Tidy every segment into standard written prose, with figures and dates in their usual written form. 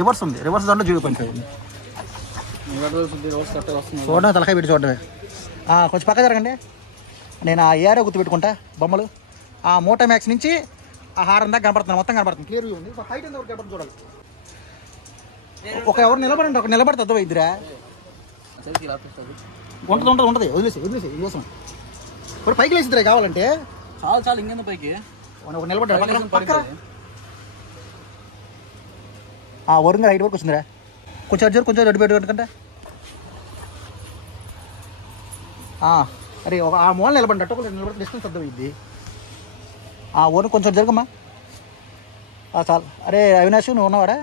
Reverse ఉంది, reverse దాంట్లో 0.5 ఉంది. చూడడం తలకాయ పెట్టి చూడడమే. కొంచెం పక్క జరగండి. నేను ఆ ఏరియా గుర్తుపెట్టుకుంటా. బొమ్మలు ఆ మోటో మ్యాక్స్ నుంచి ఆ హారం దాకా కనపడుతుంది, మొత్తం కనపడుతుంది, క్లియర్ వ్యూ ఉంది. హైట్ ఎంత వరకు కనపడుతుంది చూడాలి. ఒక ఎవరు నిలబడండి, ఒక నిలబడితే అర్థం ఇద్దరా ఉంటుంది ఉంటుంది ఉంటుంది. వదిలేసి వదిలేసి వదిలేసాం. ఇప్పుడు పైకి లేసిద్దరే కావాలంటే చాలు చాలు ఇంకెంత పైకి ఒక నిలబడ్డా పక్క. వరుంగా రైట్ వరకు వచ్చిందిరా. కొంచెం అడ్జర్ కొంచెం అడ్డు పెట్టుకుంటే అరే ఒక ఆ మూల నిలబడి అట్టు నిలబడి డిస్టెన్స్ అర్థం ఇది. ఓను కొంచెం జరగమ్మా. చాలు. అరే అవినాష్ నువ్వు ఉన్నవాడా?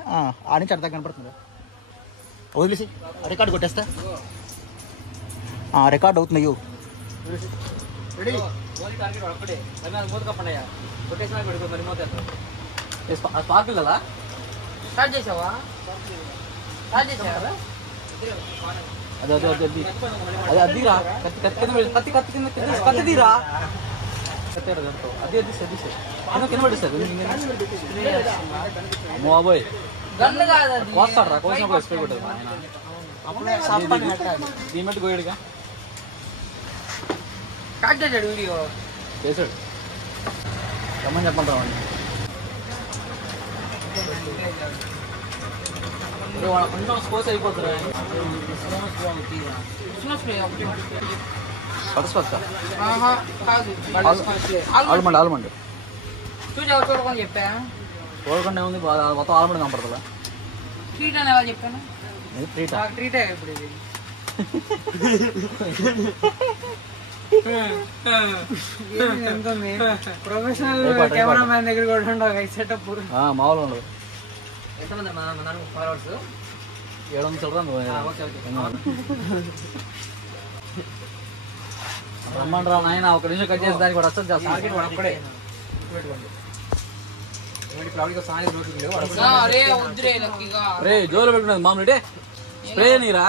ఆ నుంచి అర్థం కనపడుతుందా? వదిలేసి రికార్డు కొట్టేస్తా. రికార్డ్ అవుతుంది. అయ్యో స్పార్కిల్ కదా స్టార్ట్ చేసావా? అదే అదే అదే అదే అదిరా కత్తి కత్తి కత్తి కింద కత్తి తీరా అదే అది సది కింద పడిస్తారు. బాబోయ్ వస్తాడు కోసం స్ప్రే కొట్టదు దీమెట్టు పోయాడుగా. స్టార్ట్ చేశాడు వీడియో చేశాడు. రమ్మని చెప్పండి రావండి. కొంచెం స్కోర్స్ అయిపోతుంది. ఆల్మండ్ ఆల్మండ్ చూడకుండా చెప్పా. చూడకుండా ఉంది మొత్తం ఆల్మండ్ కనపడుతుందా? ట్రీట్ అని ఎలా చెప్పాను? ట్రీటే ఇప్పుడు ఇది. ప్రొఫెషనల్ కెమెరా మ్యాన్ దగ్గర కూడా ఉండవు సెటప్ మామూలు ఉండదు. ఎంతమంది ఫాలోవర్స్? 700 చిల్లర రమ్మండి రా నాయన. ఒక నిమిషం కట్ చేసి దానికి కూడా వస్తుంది చేస్తాను. రే జోలు పెట్టుకున్నది మామూలు స్ప్రే నీరా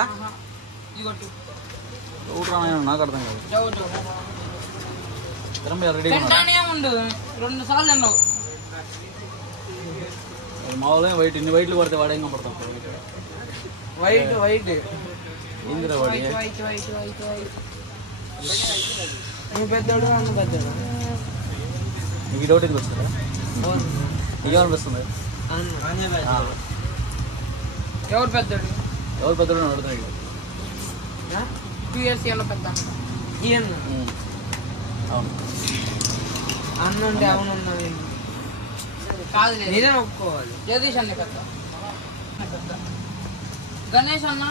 చూడరా నాయన. నాకు అర్థం కాదు. రెడీ ఉండు 2 సార్లు అన్నావు. మామూలుగా వైట్ ఇన్ని వైట్లు పడితే వాడు ఏం పడతాం. వైట్ వైట్ ఏందిరా వాడి పెద్దోడు అన్న పెద్దోడు. నీకు డౌట్ ఎందుకు వస్తుందా? నీకేమనిపిస్తుంది? ఎవరు పెద్దోడు? ఎవరు పెద్దోడు అని అడుగుతున్నాడు. 2 years ఏమన్నా పెద్ద అవును అన్న ఉంటే అవును ఉన్నది కాదు. నిజం ఒప్పుకోవాలి. జగదీష్ అన్న పెద్ద గణేష్ అన్న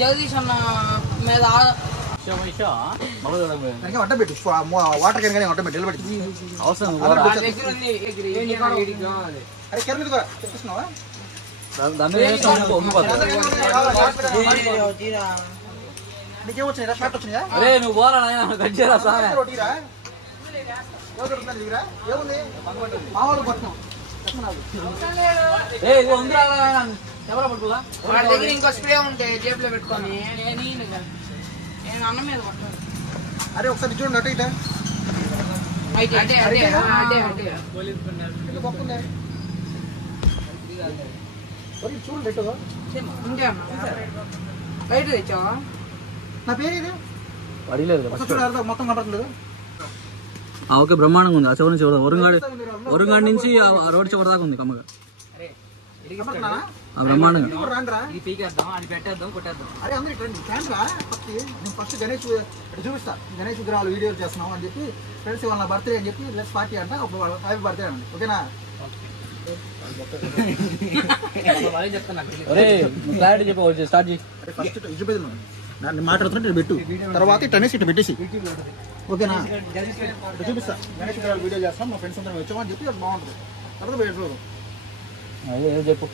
జగదీష్ అన్న మీద అడ్డబెట్టు. వాటర్ కానీ అడ్డబెట్టి నిలబెట్టి అవసరం అరే నువ్వు పోరా నాయన కట్ చేయరా సార్. దగ్గర ఇంకో స్ప్రే ఉంటే జేబులో పెట్టుకొని నేను అన్నం మీద కొట్టాను. అరే ఒకసారి చూడండి అటు ఇట చూడండి ఇంకే బయట తెచ్చావా? నా పేరు ఇది అడిగలేదు మొత్తం కనపడలేదు. ఓకే బ్రహ్మాండంగా ఉంది. ఆ చివరి నుంచి వరుంగాడి నుంచి రోడ్ చివరి దాకా ఉంది కమ్మగా. బ్రహ్మాండంగా ఫస్ట్ గణేష్ చూపిస్తా. గణేష్ విగ్రహాలు వీడియోలు చేస్తున్నాం అని చెప్పి ఫ్రెండ్స్ వాళ్ళ బర్త్డే అని చెప్పి లెట్స్ పార్టీ అంట. హ్యాపీ బర్త్డే అండి. ఓకేనా? ఫస్ట్ చూపేది నేను మాట్లాడుతున్నా పెట్టు. తర్వాత టెన్నిస్ ఇటు పెట్టేసి ఓకేనా? చూపిస్తా. గణేష్ విగ్రహాలు వీడియో చేస్తాం మా ఫ్రెండ్స్ అందరం వచ్చామని చెప్పి బాగుంటుంది. తర్వాత పెట్టు చెప్పు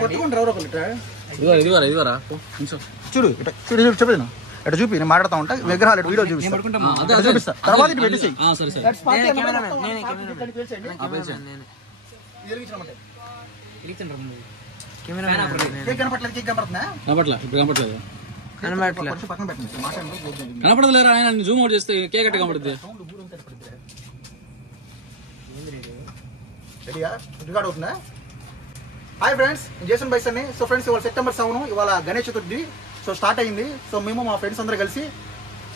పట్టుకోండి ఎవరో ఒకరు చూడు చూడు చెప్పేది ఇటు చూపి. నేను మాట్లాడుతూ ఉంటా. విగ్రహాలు వీడియో చూపిస్తా. తర్వాత ఇటు పెట్టేసి కనపడలేరా ఆయన జూమ్ అవుట్ చేస్తే కేక్ అట్ట కనపడుతుంది. రెడీగా రికార్డ్ అవుతుందా? హాయ్ ఫ్రెండ్స్, జేసన్ బైస్ అని. సో ఫ్రెండ్స్, ఇవాళ సెప్టెంబర్ 7 ఇవాళ గణేష్ చతుర్థి. సో స్టార్ట్ అయింది. సో మేము మా ఫ్రెండ్స్ అందరూ కలిసి,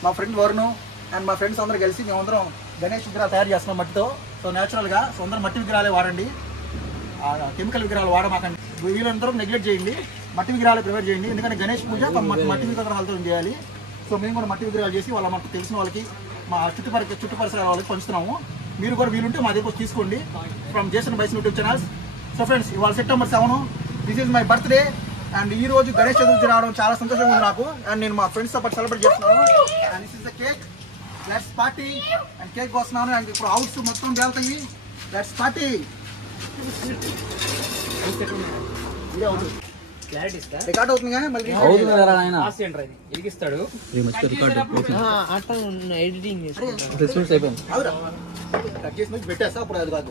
మా ఫ్రెండ్ వరుణ్ అండ్ మా ఫ్రెండ్స్ అందరూ కలిసి మేమందరం గణేష్ విగ్రహాలు తయారు చేస్తున్నాం మట్టితో. సో న్యాచురల్గా. సో అందరూ మట్టి విగ్రహాలే వాడండి, కెమికల్ విగ్రహాలు వాడమాకండి. వీళ్ళందరూ నెగ్లెక్ట్ చేయండి, మట్టి విగ్రహాలు ప్రిపేర్ చేయండి. ఎందుకంటే గణేష్ పూజ మట్టి విగ్రహాలతో చేయాలి. సో మేము కూడా మట్టి విగ్రహాలు చేసి వాళ్ళ మాకు తెలిసిన వాళ్ళకి, మా చుట్టుపరిసరాల వాళ్ళకి పంచుతున్నాము. మీరు కూడా వీలుంటే మా దగ్గర తీసుకోండి ఫ్రమ్ జేసన్ బైస్ యూట్యూబ్ ఛానల్స్. సో ఫ్రెండ్స్, ఇవాళ September 7 this is my birthday. And ఈ రోజు గణేష్ చతుర్థి రావడం చాలా సంతోషంగా ఉంది నాకు. అండ్ నేను మా ఫ్రెండ్స్తో పాటు సెలబ్రేట్ చేస్తున్నాను. And this is the cake. Let's party. And cake వస్తున్నాను. అండ్ ఇప్పుడు హౌస్ మొత్తం వెళ్తాయి. Let's party. రికార్డ్ అవుతుంది కానీ మళ్ళీ ఎదిగిస్తాడు. ఎడిటింగ్ కట్ చేసి పెట్టేస్తా. అప్పుడు అది కాదు,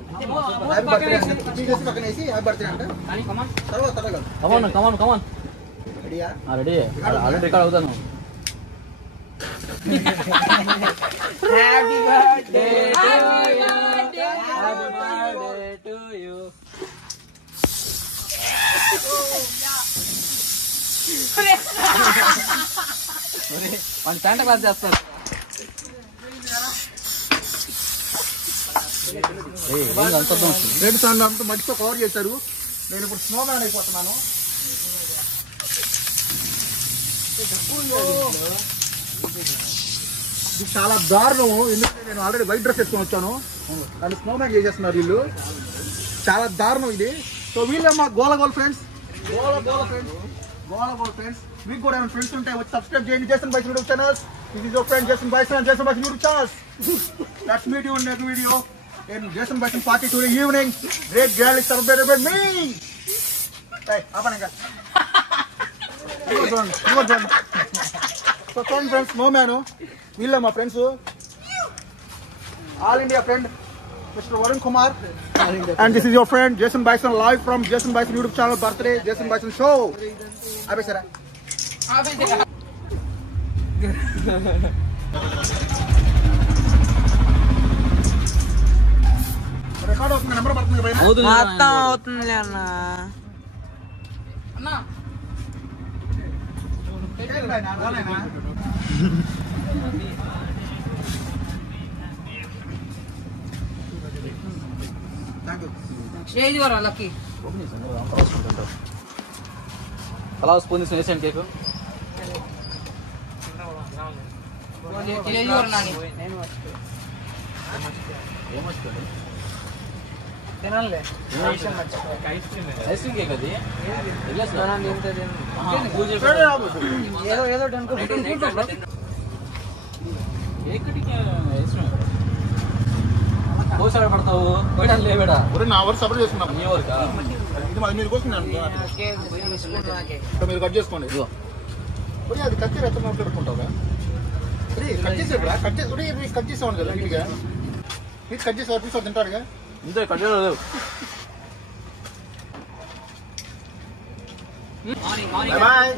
హ్యాపీ బర్త్డే చేసి పక్కన వేసి హ్యాపీ బర్త్డే అంటే తర్వాత రెడీయా? రెడీ ఆల్రెడీ రికార్డ్ అవుతాను. Happy birthday to you. మన శాంటా క్లాస్ చేస్తారు. ఫ్రెండ్స్ అంతా మట్టితో కవర్ చేశారు. నేను ఇప్పుడు స్నో మ్యాన్ అయిపోతున్నాను. ఇది చాలా దారుణం. ఎందుకంటే నేను ఆల్రెడీ వైట్ డ్రెస్ వేసుకొని వచ్చాను, నన్ను స్నో మ్యాన్ చేసేస్తున్నారు వీళ్ళు. చాలా దారుణం ఇది. సో వీళ్ళమ్మా గోల ఫ్రెండ్స్, గోల ఫ్రెండ్స్. మీకు కూడా ఏమైనా ఫ్రెండ్స్ ఉంటే వచ్చి సబ్స్క్రైబ్ చేయండి జేసన్ బైస్ YouTube channels. This is your friend Jason Bison and Jason Bison YouTube channels. Let's meet you in next video in Jason Bison party today evening. Great girl is celebrated by me. Hey, apa nih? Come on. So friends, no man, వీళ్ళ మా friends. All India friend, Mr. Varun Kumar. And this is your friend Jason Bison live from Jason Bison YouTube channel birthday Jason Bison show. Abe sara. Record అవుతుంది. Number పడుతుంది పైన. మొత్తం అవుతుంది అన్న. Stage వరా lucky అలా spoon తీసుకుని వేసాను cake. Stage వరా నాని తినాలే. ఐస్ క్రీమ్ కేక్ అది ఏదో కోసాడు పడతావు లేవేడా నా వరకు సపరేట్ చేసుకున్నాం. నీ వరకా ఇది మీరు కోసం మీరు కట్ చేసుకోండి. అది కట్ చేసి ఎక్కడ మాట్లాడుకుంటావుగా? కట్ చేసేవాడు కదా నీట్గా. నీట్ కట్ చేసి తీసుకో తింటాడుగా. ఇంతే కట్ చేయలేదు. బాయ్.